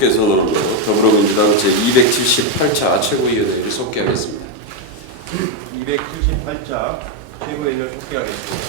개선으로 더불어민주당 제278차 최고위원회를 속개하겠습니다. 278차 최고위원을 속개하겠습니다.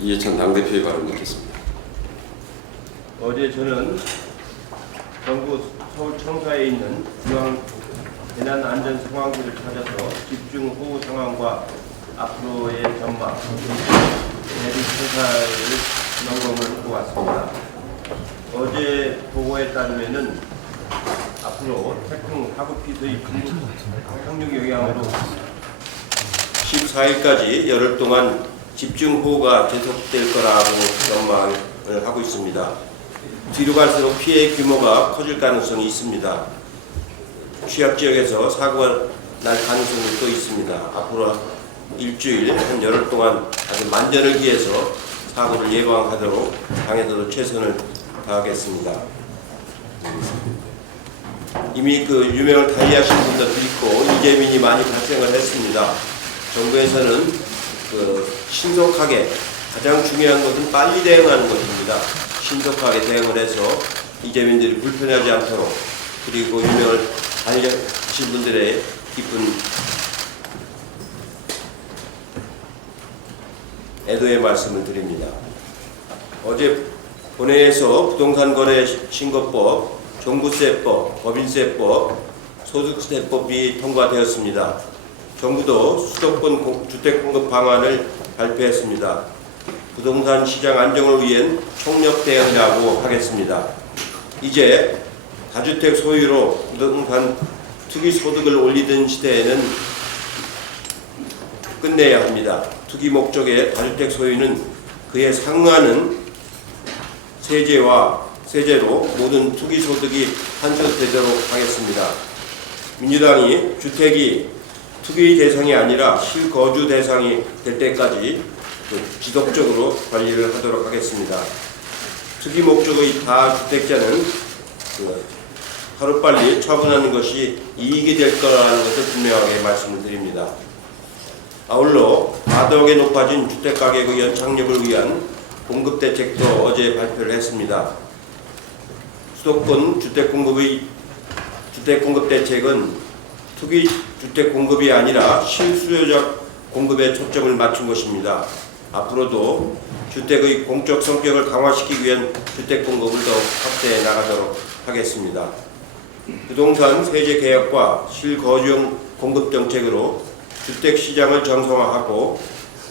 이해찬 당대표의 발언 듣겠습니다. 어제 저는 정부 서울 청사에 있는 중앙 재난 안전 상황실을 찾아서 집중 호우 상황과 앞으로의 전망, 대비 처사를 점검을 하고 왔습니다. 어제 보고에 따르면은 앞으로 태풍 하구피의 상륙 영향으로 14일까지 열흘 동안 집중호우가 계속될 거라고 전망을 하고 있습니다. 뒤로 갈수록 피해 규모가 커질 가능성이 있습니다. 취약지역에서 사고가 날 가능성이 또 있습니다. 앞으로 일주일 한 열흘 동안 아주 만전을 기해서 사고를 예방하도록 당에서도 최선을 다하겠습니다. 이미 그 유명을 달리하신 분들도 있고 이재민이 많이 발생을 했습니다. 정부에서는 신속하게 가장 중요한 것은 빨리 대응하는 것입니다. 신속하게 대응을 해서 이재민들이 불편하지 않도록 그리고 유명을 달리하신 분들의 깊은 애도의 말씀을 드립니다. 어제 본회의에서 부동산거래신고법, 종부세법, 법인세법, 소득세법이 통과되었습니다. 정부도 수도권 주택공급 방안을 발표했습니다. 부동산 시장 안정을 위한 총력 대응이라고 하겠습니다. 이제 다주택 소유로 부동산 투기 소득을 올리던 시대에는 끝내야 합니다. 투기 목적의 다주택 소유는 그에 상응하는 세제로 모든 투기 소득이 환수되도록 하겠습니다. 민주당이 주택이 투기 대상이 아니라 실거주 대상이 될 때까지 지속적으로 관리를 하도록 하겠습니다. 투기 목적의 다주택자는 하루빨리 처분하는 것이 이익이 될 거라는 것을 분명하게 말씀을 드립니다. 아울러 과도하게 높아진 주택가격의 연착륙을 위한 공급대책도 어제 발표를 했습니다. 수도권 주택공급대책은 투기 주택공급이 아니라 실수요적 공급에 초점을 맞춘 것입니다. 앞으로도 주택의 공적 성격을 강화시키기 위한 주택공급을 더욱 확대해 나가도록 하겠습니다. 부동산 세제 개혁과 실거주용 공급 정책으로 주택시장을 정상화하고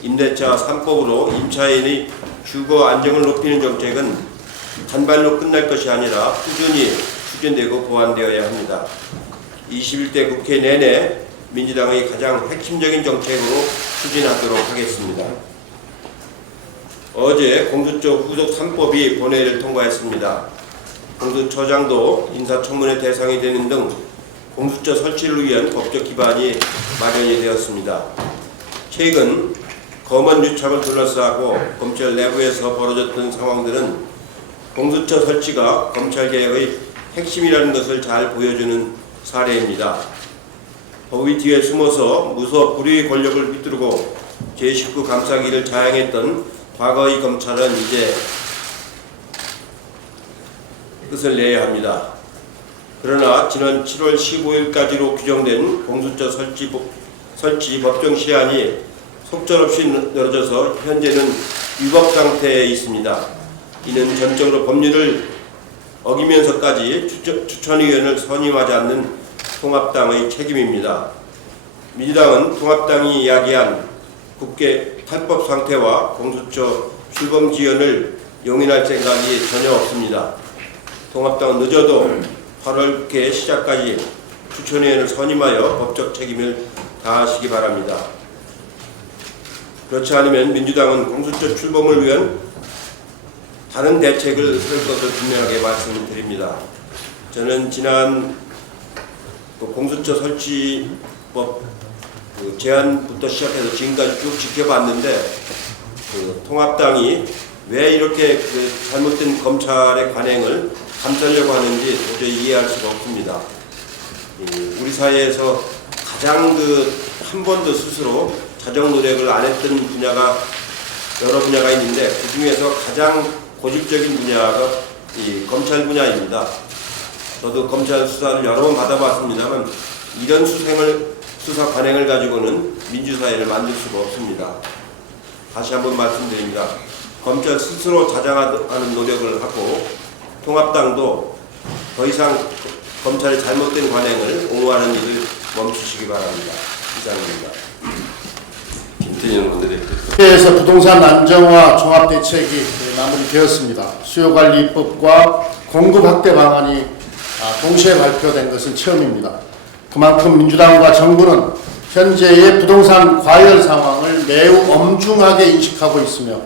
임대차 3법으로 임차인의 주거 안정을 높이는 정책은 단발로 끝날 것이 아니라 꾸준히 추진되고 보완되어야 합니다. 21대 국회 내내 민주당의 가장 핵심적인 정책으로 추진하도록 하겠습니다. 어제 공수처 후속 3법이 본회의를 통과했습니다. 공수처장도 인사청문회 대상이 되는 등 공수처 설치를 위한 법적 기반이 마련이 되었습니다. 최근 검언 유착을 둘러싸고 검찰 내부에서 벌어졌던 상황들은 공수처 설치가 검찰개혁의 핵심이라는 것을 잘 보여주는 사례입니다. 법의 뒤에 숨어서 무서 불의의 권력을 휘두르고 제19 감싸기를 자행했던 과거의 검찰은 이제 끝을 내야 합니다. 그러나 지난 7월 15일까지로 규정된 공수처 설치 법정 시한이 속절없이 늘어져서 현재는 위법 상태에 있습니다. 이는 전적으로 법률을 어기면서까지 추천위원을 선임하지 않는 통합당의 책임입니다. 민주당은 통합당이 이야기한 국회 탈법 상태와 공수처 출범 지연을 용인할 생각이 전혀 없습니다. 통합당은 늦어도 8월 국회 시작까지 추천위원을 선임하여 법적 책임을 다하시기 바랍니다. 그렇지 않으면 민주당은 공수처 출범을 위한 다른 대책을 쓸 것을 분명하게 말씀을 드립니다. 저는 지난 공수처 설치법 제안부터 시작해서 지금까지 쭉 지켜봤는데 통합당이 왜 이렇게 잘못된 검찰의 관행을 감싸려고 하는지 도저히 이해할 수가 없습니다. 우리 사회에서 가장 한 번도 스스로 자정 노력을 안 했던 분야가 여러 분야가 있는데 그 중에서 가장 고집적인 분야가 이 검찰 분야입니다. 저도 검찰 수사를 여러 번 받아봤습니다만 이런 수사 관행을 가지고는 민주사회를 만들 수가 없습니다. 다시 한번 말씀드립니다. 검찰 스스로 자장하는 노력을 하고 통합당도 더 이상 검찰의 잘못된 관행을 옹호하는 일을 멈추시기 바랍니다. 이상입니다. 김태년 원내대표. 국회에서 부동산 안정화 종합대책이 마무리되었습니다. 수요관리법과 공급 확대 방안이 동시에 발표된 것은 처음입니다. 그만큼 민주당과 정부는 현재의 부동산 과열 상황을 매우 엄중하게 인식하고 있으며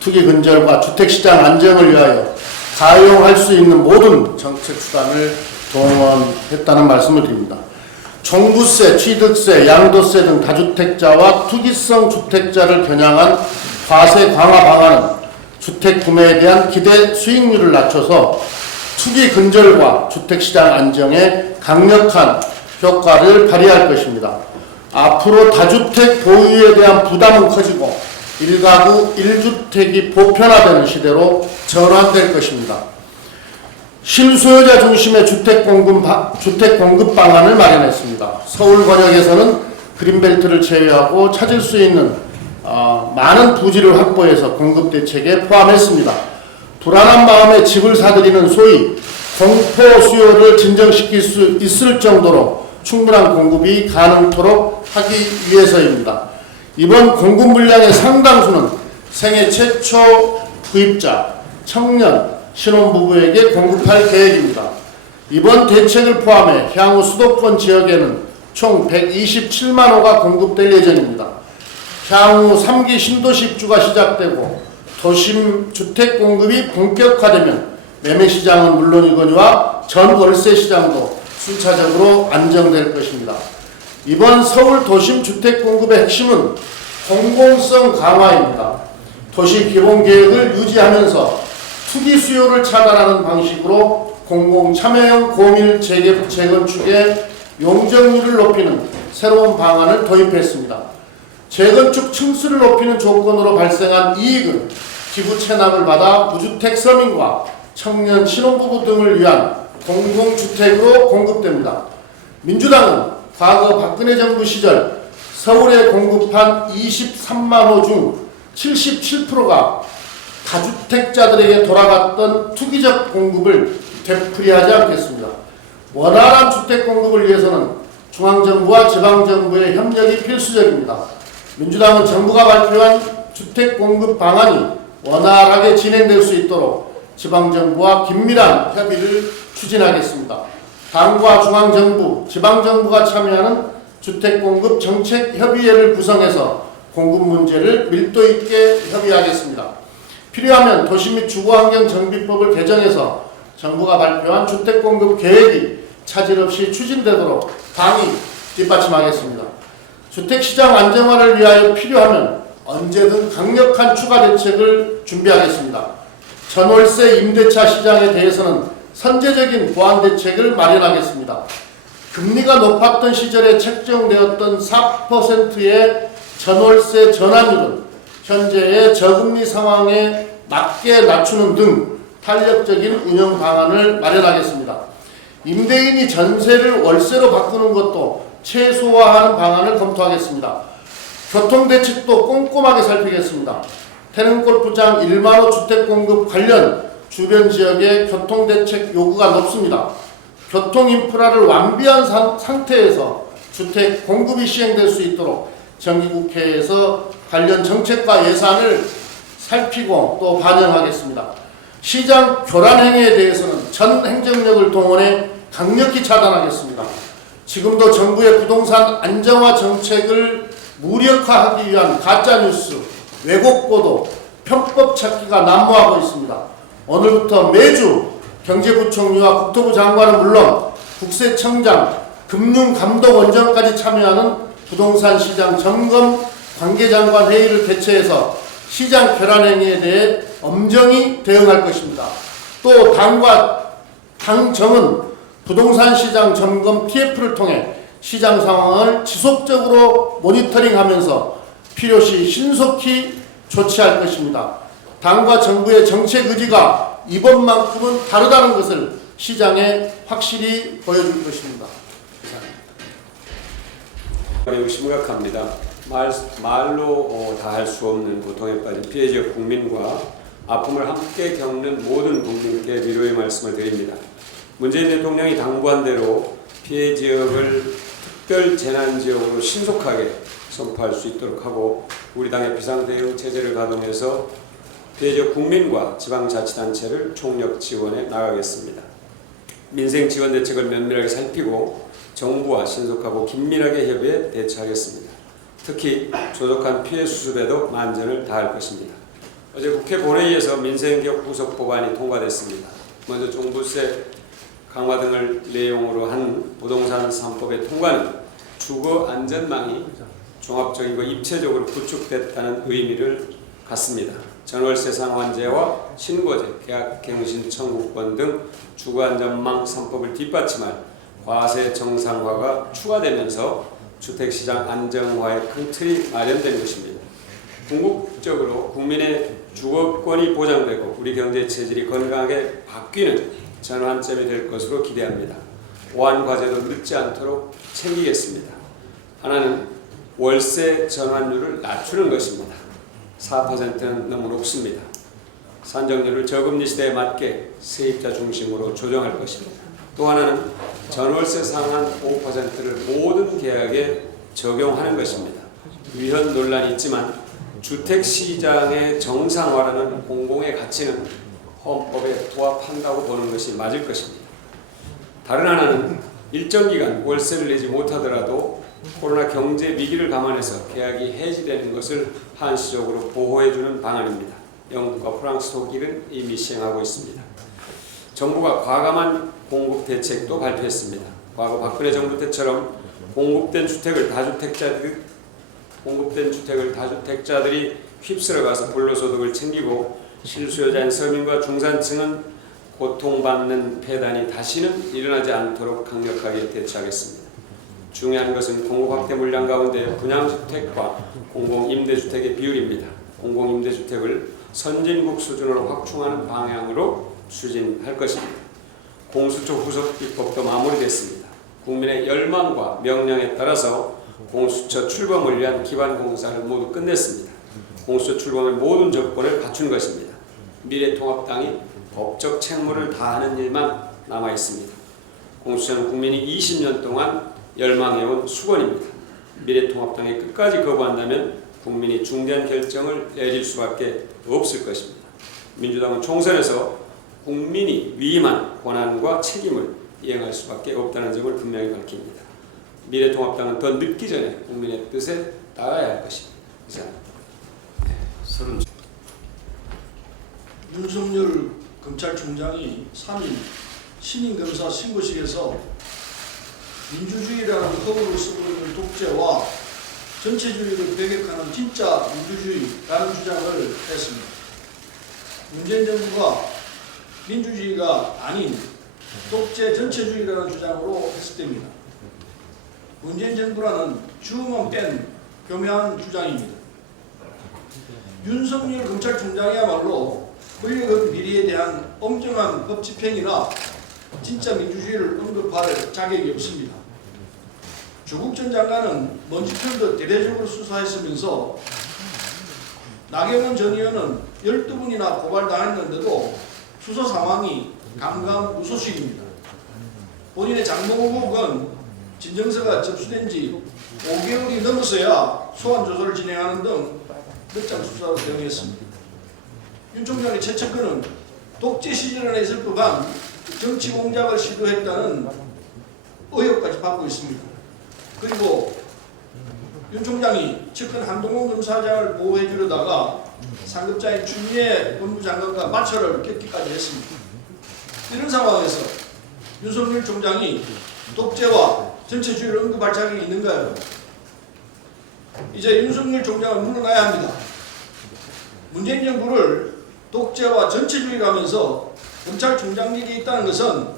투기 근절과 주택시장 안정을 위하여 가용할 수 있는 모든 정책 수단을 동원했다는 말씀을 드립니다. 종부세, 취득세, 양도세 등 다주택자와 투기성 주택자를 겨냥한 과세 강화 방안은 주택 구매에 대한 기대 수익률을 낮춰서 투기 근절과 주택시장 안정에 강력한 효과를 발휘할 것입니다. 앞으로 다주택 보유에 대한 부담은 커지고 1가구 1주택이 보편화되는 시대로 전환될 것입니다. 실소유자 중심의 주택 공급 방안을 마련했습니다. 서울 권역에서는 그린벨트를 제외하고 찾을 수 있는 많은 부지를 확보해서 공급 대책에 포함했습니다. 불안한 마음에 집을 사들이는 소위 공포 수요를 진정시킬 수 있을 정도로 충분한 공급이 가능토록 하기 위해서입니다. 이번 공급 물량의 상당수는 생애 최초 구입자, 청년, 신혼부부에게 공급할 계획입니다. 이번 대책을 포함해 향후 수도권 지역에는 총 127만 호가 공급될 예정입니다. 향후 3기 신도시 입주가 시작되고 도심 주택 공급이 본격화되면 매매시장은 물론이거니와 전 월세 시장도 순차적으로 안정될 것입니다. 이번 서울 도심 주택 공급의 핵심은 공공성 강화입니다. 도시 기본 계획을 유지하면서 투기 수요를 차단하는 방식으로 공공 참여형 고밀 재건축의 용적률을 높이는 새로운 방안을 도입했습니다. 재건축 층수를 높이는 조건으로 발생한 이익은 기부 체납을 받아 무주택 서민과 청년 신혼부부 등을 위한 공공주택으로 공급됩니다. 민주당은 과거 박근혜 정부 시절 서울에 공급한 23만 호 중 77%가 다주택자들에게 돌아갔던 투기적 공급을 되풀이하지 않겠습니다. 원활한 주택 공급을 위해서는 중앙정부와 지방정부의 협력이 필수적입니다. 민주당은 정부가 발표한 주택 공급 방안이 원활하게 진행될 수 있도록 지방정부와 긴밀한 협의를 추진하겠습니다. 당과 중앙정부, 지방정부가 참여하는 주택공급 정책협의회를 구성해서 공급 문제를 밀도 있게 협의하겠습니다. 필요하면 도시 및 주거환경정비법을 개정해서 정부가 발표한 주택공급 계획이 차질 없이 추진되도록 당이 뒷받침하겠습니다. 주택시장 안정화를 위하여 필요하면 언제든 강력한 추가 대책을 준비하겠습니다. 전월세 임대차 시장에 대해서는 선제적인 보완 대책을 마련하겠습니다. 금리가 높았던 시절에 책정되었던 4%의 전월세 전환율은 현재의 저금리 상황에 맞게 낮추는 등 탄력적인 운영 방안을 마련하겠습니다. 임대인이 전세를 월세로 바꾸는 것도 최소화하는 방안을 검토하겠습니다. 교통대책도 꼼꼼하게 살피겠습니다. 태릉골프장 1만 호 주택 공급 관련 주변 지역의 교통대책 요구가 높습니다. 교통인프라를 완비한 상태에서 주택 공급이 시행될 수 있도록 정기국회에서 관련 정책과 예산을 살피고 또 반영하겠습니다. 시장 교란 행위에 대해서는 전 행정력을 동원해 강력히 차단하겠습니다. 지금도 정부의 부동산 안정화 정책을 무력화하기 위한 가짜뉴스, 왜곡보도, 편법 찾기가 난무하고 있습니다. 오늘부터 매주 경제부총리와 국토부 장관은 물론 국세청장, 금융감독원장까지 참여하는 부동산 시장 점검 관계장관 회의를 개최해서 시장 결란 행위에 대해 엄정히 대응할 것입니다. 또 당정은 부동산 시장 점검 TF를 통해 시장 상황을 지속적으로 모니터링하면서 필요시 신속히 조치할 것입니다. 당과 정부의 정책 의지가 이번만큼은 다르다는 것을 시장에 확실히 보여줄 것입니다. 매우 심각합니다. 말로 다 할 수 없는 고통에 빠진 피해 지역 국민과 아픔을 함께 겪는 모든 국민께 위로의 말씀을 드립니다. 문재인 대통령이 당부한 대로 피해 지역을 특별 재난 지역으로 신속하게 선포할 수 있도록 하고 우리 당의 비상대응 체제를 가동해서 피해 지역 국민과 지방자치단체를 총력 지원해 나가겠습니다. 민생 지원 대책을 면밀하게 살피고 정부와 신속하고 긴밀하게 협의해 대처하겠습니다. 특히 조속한 피해 수습에도 만전을 다할 것입니다. 어제 국회 본회의에서 민생개혁 부속 법안이 통과됐습니다. 먼저 종부세 강화 등을 내용으로 한 부동산 3법의 통과는 주거 안전망이 종합적이고 입체적으로 구축됐다는 의미를 갖습니다. 전월세 상환제와 신고제, 계약갱신 청구권 등 주거 안전망 3법을 뒷받침할 과세 정상화가 추가되면서 주택시장 안정화의 큰 틀이 마련된 것입니다. 궁극적으로 국민의 주거권이 보장되고 우리 경제 체질이 건강하게 바뀌는 전환점이 될 것으로 기대합니다. 보완 과제도 늦지 않도록 챙기겠습니다. 하나는 월세 전환율을 낮추는 것입니다. 4%는 너무 높습니다. 산정률을 저금리 시대에 맞게 세입자 중심으로 조정할 것입니다. 또 하나는 전월세 상한 5%를 모든 계약에 적용하는 것입니다. 위헌 논란이 있지만 주택시장의 정상화라는 공공의 가치는 헌법에 부합한다고 보는 것이 맞을 것입니다. 다른 하나는 일정 기간 월세를 내지 못하더라도 코로나 경제 위기를 감안해서 계약이 해지되는 것을 한시적으로 보호해주는 방안입니다. 영국과 프랑스, 독일은 이미 시행하고 있습니다. 정부가 과감한 공급 대책도 발표했습니다. 과거 박근혜 정부 때처럼 공급된 주택을 다주택자들이 휩쓸어가서 불로소득을 챙기고 실수요자인 서민과 중산층은 고통받는 폐단이 다시는 일어나지 않도록 강력하게 대처하겠습니다. 중요한 것은 공급 확대 물량 가운데 분양주택과 공공임대주택의 비율입니다. 공공임대주택을 선진국 수준으로 확충하는 방향으로 추진할 것입니다. 공수처 후속 입법도 마무리됐습니다. 국민의 열망과 명령에 따라서 공수처 출범을 위한 기반 공사를 모두 끝냈습니다. 공수처 출범의 모든 조건을 갖춘 것입니다. 미래통합당이 법적 책무를 다하는 일만 남아 있습니다. 공수처는 국민이 20년 동안 열망해온 수건입니다. 미래통합당이 끝까지 거부한다면 국민이 중대한 결정을 내릴 수밖에 없을 것입니다. 민주당은 총선에서 국민이 위임한 권한과 책임을 이행할 수밖에 없다는 점을 분명히 밝힙니다. 미래통합당은 더 늦기 전에 국민의 뜻에 따라야 할 것입니다. 윤석열 검찰총장이 3일 신임검사 신고식에서 민주주의라는 허브를 쓰고 있는 독재와 전체주의를 배격하는 진짜 민주주의라는 주장을 했습니다. 문재인 정부가 민주주의가 아닌 독재 전체주의라는 주장으로 해석됩니다. 문재인 정부라는 주음은 뺀 교묘한 주장입니다. 윤석열 검찰총장이야말로 권력의 비리에 대한 엄정한 법 집행이나 진짜 민주주의를 언급할 자격이 없습니다. 조국 전 장관은 먼지털도 대대적으로 수사했으면서 나경원 전 의원은 12분이나 고발당했는데도 수사 상황이 감감무소식입니다. 본인의 장모국은 진정서가 접수된 지 5개월이 넘어서야 소환 조사를 진행하는 등 늦장 수사로 대응했습니다. 윤 총장의 최측근은 독재 시절에 있을 법한 정치 공작을 시도했다는 의혹까지 받고 있습니다. 그리고 윤 총장이 측근 한동훈 검사장을 보호해 주려다가 상급자인 추미애 법무장관과 마찰을 겪기까지 했습니다. 이런 상황에서 윤석열 총장이 독재와 전체주의를 언급할 자격이 있는가요? 이제 윤석열 총장은 물러나야 합니다. 문재인 정부를 독재와 전체주의라면서 검찰총장직에 있다는 것은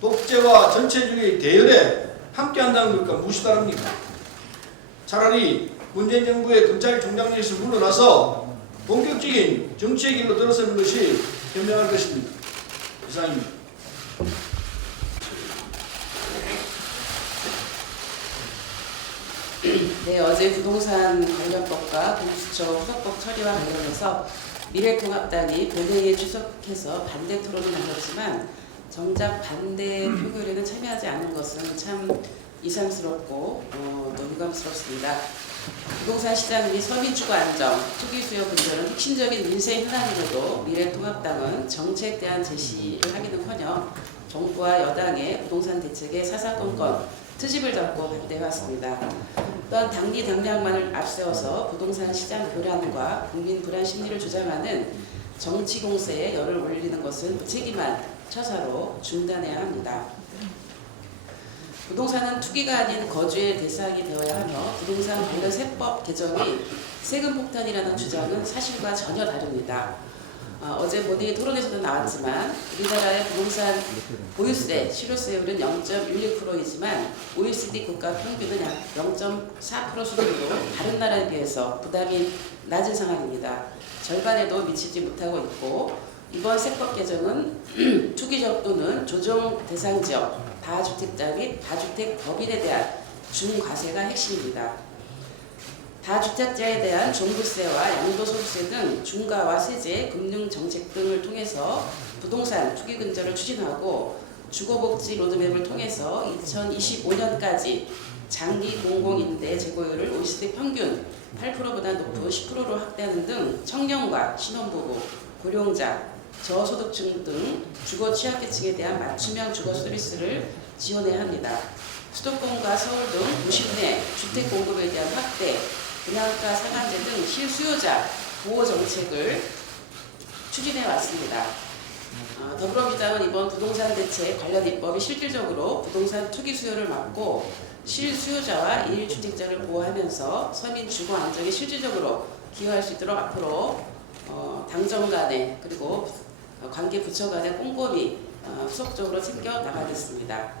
독재와 전체주의 대열에 함께한다는 것과 무엇이 다릅니까? 차라리 문재인 정부의 검찰총장직에서 물러나서 본격적인 정치의 길로 들어서는 것이 현명할 것입니다. 이상입니다. 네, 어제 부동산 관련법과 공수처 후속법 처리와 관련해서 미래통합당이 본회의에 출석해서 반대 토론을 나눴지만 정작 반대 표결에는 참여하지 않은 것은 참 이상스럽고 또 유감스럽습니다. 부동산 시장 및 서민 주거 안정, 투기 수요 근절은 핵심적인 민생 현안이라도 미래통합당은 정책 대안 제시를 하기는커녕 정부와 여당의 부동산 대책의 사사건건 트집을 잡고 반대해왔습니다. 또한 당리 당략만을 앞세워서 부동산 시장 불안과 국민 불안 심리를 주장하는 정치 공세에 열을 올리는 것은 무책임한 처사로 중단해야 합니다. 부동산은 투기가 아닌 거주의 대상이 되어야 하며 부동산 관련 세법 개정이 세금 폭탄이라는 주장은 사실과 전혀 다릅니다. 어제 본회의 토론에서도 나왔지만 우리나라의 부동산 보유세, 실효세율은 0.16%이지만 OECD 국가 평균은 약 0.4% 수준으로 다른 나라에 비해서 부담이 낮은 상황입니다. 절반에도 미치지 못하고 있고 이번 세법 개정은 투기적 또는 조정 대상 지역, 다주택자 및 다주택 법인에 대한 중과세가 핵심입니다. 다주택자에 대한 종부세와 양도소득세 등 중과와 세제, 금융정책 등을 통해서 부동산 투기 근절을 추진하고 주거복지 로드맵을 통해서 2025년까지 장기 공공임대 재고율을 OECD 평균 8%보다 높은 10%로 확대하는 등 청년과 신혼부부, 고령자, 저소득층 등 주거 취약계층에 대한 맞춤형 주거 서비스를 지원해야 합니다. 수도권과 서울 등 도시 내 주택 공급에 대한 확대, 분양가 상한제 등 실수요자 보호 정책을 추진해 왔습니다. 더불어민주당은 이번 부동산 대책 관련 입법이 실질적으로 부동산 투기 수요를 막고 실수요자와 1주택자를 보호하면서 서민 주거 안정에 실질적으로 기여할 수 있도록 앞으로 당정 간에 그리고 관계 부처 간에 꼼꼼히 후속적으로 챙겨 나가겠습니다.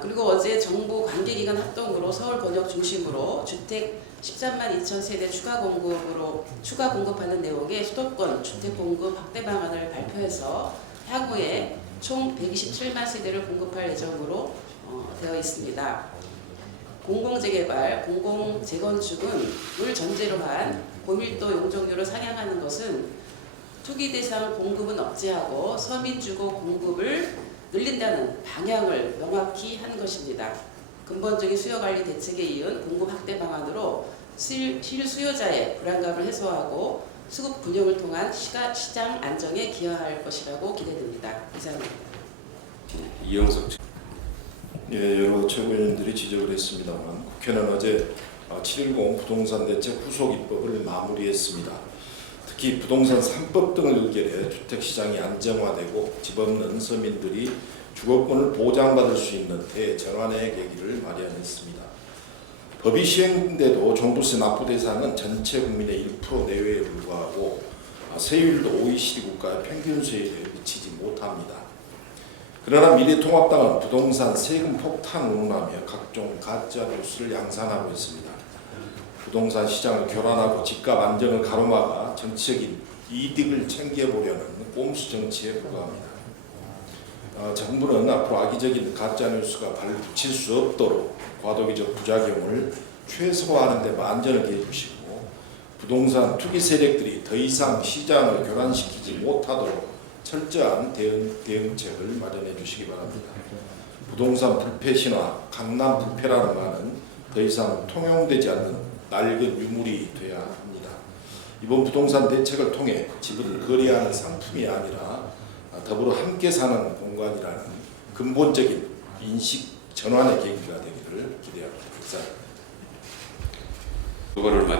그리고 어제 정부 관계기관 합동으로 서울 권역 중심으로 주택 13만 2천 세대 추가 공급하는 내용의 수도권 주택 공급 확대 방안을 발표해서 향후에 총 127만 세대를 공급할 예정으로 되어 있습니다. 공공재개발, 공공재건축을 전제로 한 고밀도 용적률을 상향하는 것은 투기 대상 공급은 억제하고 서민 주거 공급을 늘린다는 방향을 명확히 하는 것입니다. 근본적인 수요관리 대책에 이은 공급 확대 방안으로 실수요자의 불안감을 해소하고 수급 균형을 통한 시장 안정에 기여할 것이라고 기대됩니다. 이상입니다. 이영석 여러 최고위원들이 지적을 했습니다만 국회는 어제 7.10 부동산 대책 후속 입법을 마무리했습니다. 특히 부동산 3법 등을 의결해 주택시장이 안정화되고 집 없는 서민들이 주거권을 보장받을 수 있는 대전환의 계기를 마련했습니다. 법이 시행돼도 종부세 납부 대상은 전체 국민의 1% 내외에 불과하고 세율도 OECD 국가의 평균 세율에 미치지 못합니다. 그러나 미래통합당은 부동산 세금 폭탄 운운하며 각종 가짜 뉴스를 양산하고 있습니다. 부동산 시장을 교란하고 집값 안정을 가로막아 정치적인 이득을 챙겨보려는 꼼수 정치에 불과합니다. 정부는 앞으로 악의적인 가짜 뉴스가 발을 붙일 수 없도록 과도기적 부작용을 최소화하는 데 만전을 기해주시고 부동산 투기 세력들이 더 이상 시장을 교란시키지 못하도록 철저한 대응책을 마련해 주시기 바랍니다. 부동산 불패 신화, 강남 불패라는 말은 더 이상 통용되지 않는 낡은 유물이 돼야 합니다. 이번 부동산 대책을 통해 집은 거래하는 상품이 아니라 더불어 함께 사는 공간이라는 근본적인 인식 전환의 계기가 되기를 기대합니다. 그거를 마치